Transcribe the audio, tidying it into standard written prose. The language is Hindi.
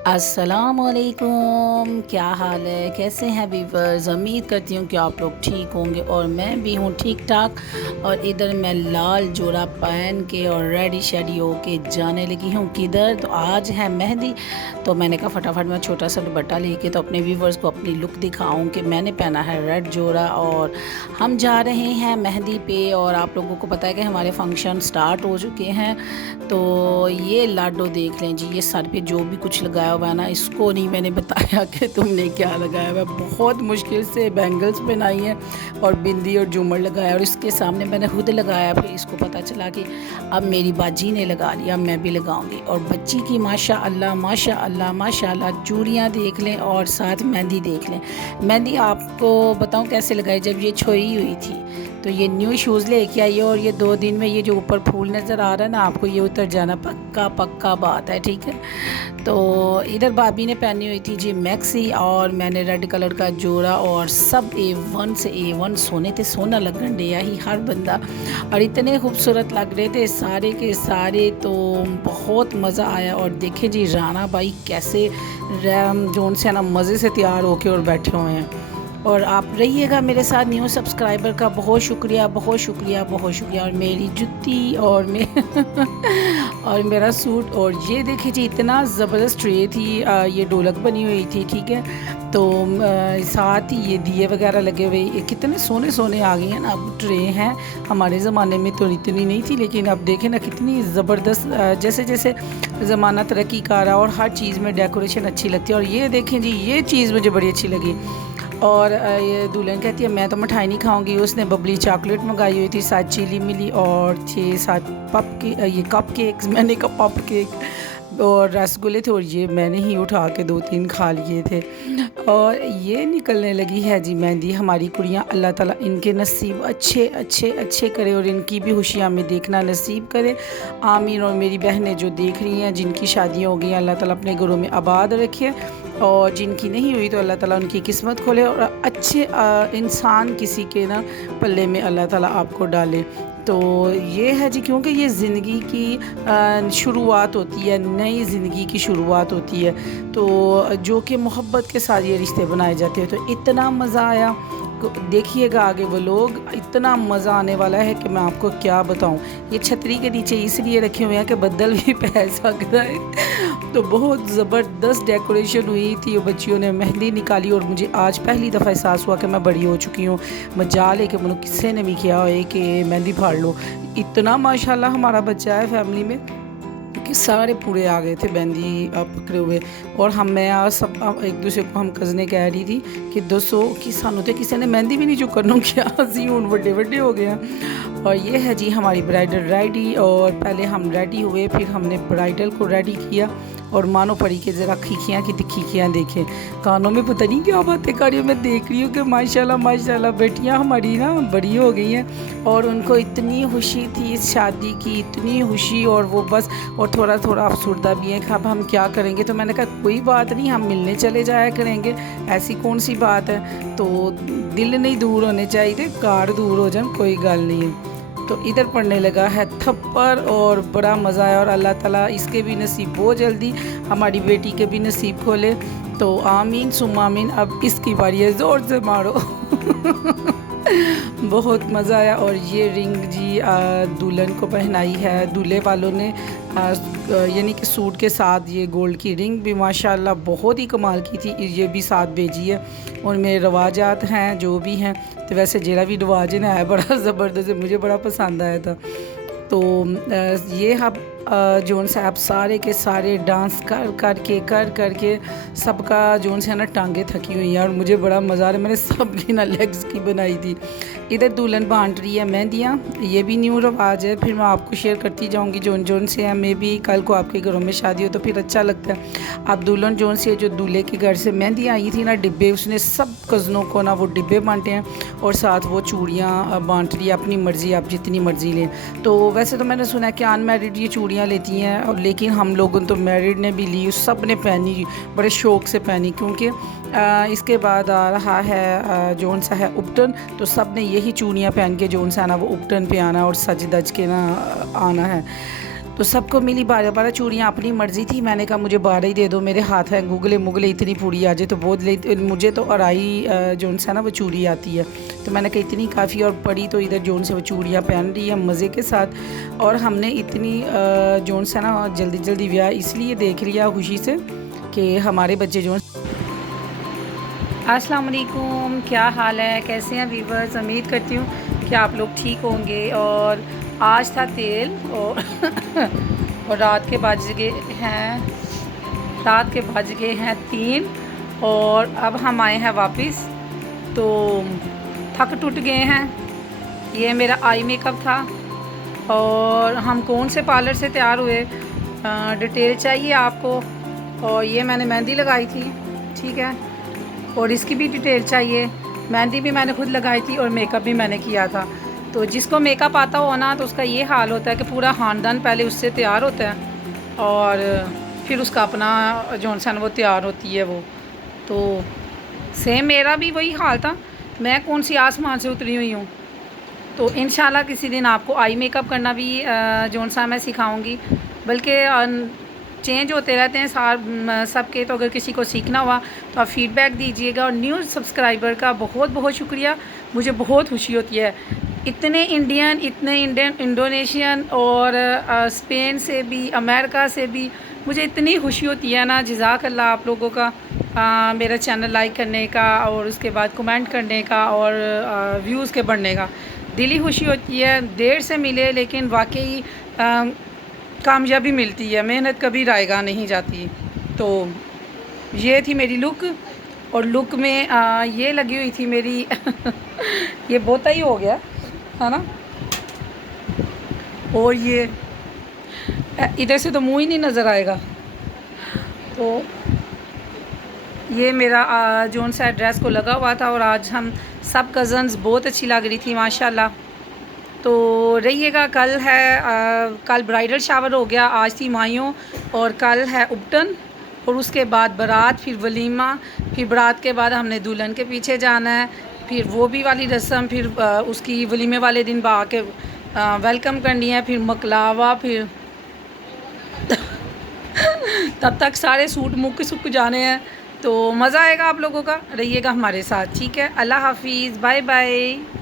अस्सलामुअलैकुम, क्या हाल है, कैसे हैं वीवर्स। उम्मीद करती हूँ कि आप लोग ठीक होंगे और मैं भी हूँ ठीक ठाक। और इधर मैं लाल जोड़ा पहन के और रेडी शेडी होके जाने लगी हूँ किधर। तो आज है मेहंदी, तो मैंने कहा फटाफट मैं छोटा सा दुपट्टा लेके तो अपने व्यूवर्स को अपनी लुक दिखाऊं कि मैंने पहना है रेड जोड़ा और हम जा रहे हैं मेहंदी पे। और आप लोगों को पता है कि हमारे फंक्शन स्टार्ट हो चुके हैं। तो ये लाडो देख लें जी, ये सर पे जो भी कुछ लगाया हुआ है ना, इसको नहीं मैंने बताया कि तुमने क्या लगाया हुआ है। बहुत मुश्किल से बैंगल्स पहनाई हैं और बिंदी और झूमर लगाया और इसके सामने मैंने खुद लगाया। फिर इसको पता चला कि अब मेरी बाजी ने लगा लिया, मैं भी लगाऊंगी। और बच्ची की माशाअल्लाह माशाअल्लाह माशाअल्लाह चूड़ियाँ देख लें और साथ मेहंदी देख लें। मेहंदी आपको बताऊं कैसे लगाई, जब ये छोई हुई थी तो ये न्यू शूज़ लेके आई और ये 2 दिन में ये जो ऊपर फूल नज़र आ रहा है ना, आपको ये उतर जाना पक्का पक्का बात है, ठीक है। तो इधर भाभी ने पहनी हुई थी जी मैक्सी और मैंने रेड कलर का जोड़ा और सब A1 से A1 सोने थे, सोना लगन दिया ही हर बंदा। और इतने खूबसूरत लग रहे थे सारे के सारे, तो बहुत मज़ा आया। और देखें जी राना भाई कैसे जोन से ना मज़े से तैयार होके और बैठे हुए हैं। और आप रहिएगा मेरे साथ, न्यू सब्सक्राइबर का बहुत शुक्रिया बहुत शुक्रिया बहुत शुक्रिया। और मेरी जुत्ती और और मेरा सूट। और ये देखिए जी इतना ज़बरदस्त ट्रे थी, ये ढोलक बनी हुई थी, ठीक है। तो साथ ही ये दिए वगैरह लगे हुए, ये कितने सोने सोने आ गए हैं ना। अब ट्रे हैं, हमारे ज़माने में तो इतनी नहीं थी, लेकिन अब देखें ना कितनी ज़बरदस्त। जैसे जैसे ज़माना तरक्की कर रहा और हर चीज़ में डेकोरेशन अच्छी लगती है। और ये देखें जी ये चीज़ मुझे बड़ी अच्छी लगी। और ये दुल्हन कहती है मैं तो मिठाई नहीं खाऊंगी। उसने बबली चॉकलेट मंगाई हुई थी, साथ चिली मिली और थे साथ पप के ये कप केक्स, मैंने कहा पप केक और रसगुल्ले थे। और ये मैंने ही उठा के 2-3 खा लिए थे। और ये निकलने लगी है जी मेहंदी। हमारी कुड़ियाँ अल्लाह ताला इनके नसीब अच्छे अच्छे अच्छे करे और इनकी भी खुशियाँ में देखना नसीब करे, आमीन। और मेरी बहनें जो देख रही हैं जिनकी शादियाँ हो गई, अल्लाह ताला अपने घरों में आबाद रखे। और जिनकी नहीं हुई तो अल्लाह ताला उनकी किस्मत खोले और अच्छे इंसान किसी के ना पल्ले में अल्लाह ताला आपको डाले। तो ये है जी, क्योंकि ये ज़िंदगी की शुरुआत होती है, नई ज़िंदगी की शुरुआत होती है। तो जो कि मोहब्बत के साथ ये रिश्ते बनाए जाते हैं। तो इतना मज़ा आया, देखिएगा आगे वो लोग, इतना मज़ा आने वाला है कि मैं आपको क्या बताऊं। ये छतरी के नीचे इसलिए रखे हुए हैं कि बदल भी पै सकता है। तो बहुत ज़बरदस्त डेकोरेशन हुई थी, बच्चियों ने मेहंदी निकाली। और मुझे आज पहली दफ़ा एहसास हुआ कि मैं बड़ी हो चुकी हूँ। मजाल है कि मतलब किसी ने भी किया है कि मेहंदी फाड़ लो। इतना माशाल्लाह हमारा बच्चा है फैमिली में कि सारे पूरे आ गए थे मेहंदी पकड़े हुए। और मैं सब एक दूसरे को हम कज़ने कह रही थी कि दोस्तों कि सानू तो किसी ने मेहंदी भी नहीं जो करना क्या असी हूँ बड़े बड़े हो गए हैं। और ये है जी हमारी ब्राइडल रेडी। और पहले हम रेडी हुए, फिर हमने ब्राइडल को रेडी किया। और मानो पड़ी के ज़रा खिखियाँ की खिखियाँ देखें, कानों में पता नहीं क्या बातें कर रही हूँ। मैं देख रही हूँ कि माशाल्लाह माशाल्लाह बेटियाँ हमारी ना बड़ी हो गई हैं और उनको इतनी खुशी थी इस शादी की, इतनी खुशी। और वो बस और थोड़ा थोड़ा अफसरदा भी है कि अब हम क्या करेंगे। तो मैंने कहा कोई बात नहीं, हम मिलने चले जाया करेंगे, ऐसी कौन सी बात है। तो दिल नहीं दूर होने चाहिए, कार दूर हो जाए, कोई गल नहीं है। तो इधर पड़ने लगा है थप्पड़ और बड़ा मज़ा आया। और अल्लाह ताला इसके भी नसीब बहुत जल्दी हमारी बेटी के भी नसीब खोले। तो आमीन सुम आमीन। अब इसकी बारी है, ज़ोर से मारो। बहुत मज़ा आया। और ये रिंग जी दुल्हन को पहनाई है दूल्हे वालों ने, यानी कि सूट के साथ ये गोल्ड की रिंग भी माशाल्लाह बहुत ही कमाल की थी, ये भी साथ भेजी है। और मेरे रवाजात हैं जो भी हैं, तो वैसे जेड़ा भी रवाज है बड़ा ज़बरदस्त, मुझे बड़ा पसंद आया था। तो ये हम जोन से आप सारे के सारे डांस कर करके सबका जोन से है ना टांगे थकी हुई हैं। और मुझे बड़ा मज़ा आ रहा है, मैंने सबकी ना लेग्स की बनाई थी। इधर दुल्हन बांट रही है मेहंदियाँ, ये भी न्यू रवाज है, फिर मैं आपको शेयर करती जाऊँगी जोन जोन से है। मे भी कल को आपके घरों में शादी हो तो फिर अच्छा लगता है। अब दुल्हन जोन से जो दूल्हे के घर से मेहंदी आई थी ना डिब्बे, उसने सब कज़नों को ना वो डिब्बे बांटे हैं और साथ वो चूड़ियाँ बांट रही है, अपनी मर्ज़ी आप जितनी मर्ज़ी लें। तो वैसे तो मैंने सुना है कि अनमैरिड ये चूड़ियाँ लेती हैं, और लेकिन हम लोगों तो मैरिड ने भी ली, सब ने पहनी, बड़े शौक़ से पहनी। क्योंकि इसके बाद आ रहा है जोन सा है उपटन, तो सब ने यही चूड़ियाँ पहन के जोन सा ना वो उपटन पे आना और सज धज के ना आना है। तो सबको मिली 12-12 चूड़ियाँ, अपनी मर्ज़ी थी। मैंने कहा मुझे 12 ही दे दो, मेरे हाथ हैं गुगले मुगले, इतनी पूरी आ जाए तो बहुत ले। मुझे तो अढ़ाई जोन से ना वो चूड़ी आती है, तो मैंने कहा इतनी काफ़ी। और पड़ी तो इधर जोन से वो चूड़ियाँ पहन रही है मज़े के साथ। और हमने इतनी जोन से ना जल्दी जल्दी ब्याह इसलिए देख लिया खुशी से कि हमारे बच्चे जोन। अस्सलाम वालेकुम, क्या हाल है, कैसे हैं व्यूवर्स। उम्मीद करती हूँ कि आप लोग ठीक होंगे। और आज था तेल और और रात के बज गए हैं 3 और अब हम आए हैं वापस। तो थक टूट गए हैं। ये मेरा आई मेकअप था और हम कौन से पार्लर से तैयार हुए, डिटेल चाहिए आपको। और ये मैंने मेहंदी लगाई थी, ठीक है, और इसकी भी डिटेल चाहिए। मेहंदी भी मैंने खुद लगाई थी और मेकअप भी मैंने किया था। तो जिसको मेकअप आता हो ना, तो उसका ये हाल होता है कि पूरा ख़ानदान पहले उससे तैयार होता है और फिर उसका अपना जौन सा वो तैयार होती है वो। तो सेम मेरा भी वही हाल था। मैं कौन सी आसमान से उतरी हुई हूँ। तो इंशाल्लाह किसी दिन आपको आई मेकअप करना भी जौन सा मैं सिखाऊंगी। बल्कि चेंज होते रहते हैं सबके। तो अगर किसी को सीखना हुआ तो आप फीडबैक दीजिएगा। और न्यू सब्सक्राइबर का बहुत बहुत शुक्रिया, मुझे बहुत खुशी होती है। इतने इंडियन इंडोनेशियन और स्पेन से भी, अमेरिका से भी मुझे इतनी खुशी होती है ना। जज़ाकल्लाह आप लोगों का मेरा चैनल लाइक करने का और उसके बाद कमेंट करने का और व्यूज़ के बढ़ने का। दिली खुशी होती है। देर से मिले लेकिन वाकई कामयाबी मिलती है। मेहनत कभी रायगा नहीं जाती। तो ये थी मेरी लुक। और लुक में ये लगी हुई थी मेरी ये बोता ही हो गया है ना। और ये इधर से तो मुंह ही नहीं नज़र आएगा। तो ये मेरा जोन सा ड्रेस को लगा हुआ था। और आज हम सब कज़न्स बहुत अच्छी लग रही थी माशाल्लाह। तो रहिएगा, कल है कल ब्राइडल शावर हो गया, आज थी माइयों और कल है उपटन और उसके बाद बारात, फिर वलीमा, फिर बारात के बाद हमने दुल्हन के पीछे जाना है, फिर वो भी वाली रस्म, फिर उसकी वलीमे वाले दिन बा के वेलकम करनी है, फिर मकलावा, फिर तब तक सारे सूट मुक सुक जाने हैं। तो मज़ा आएगा आप लोगों का, रहिएगा हमारे साथ, ठीक है। अल्लाह हाफिज़, बाय बाय।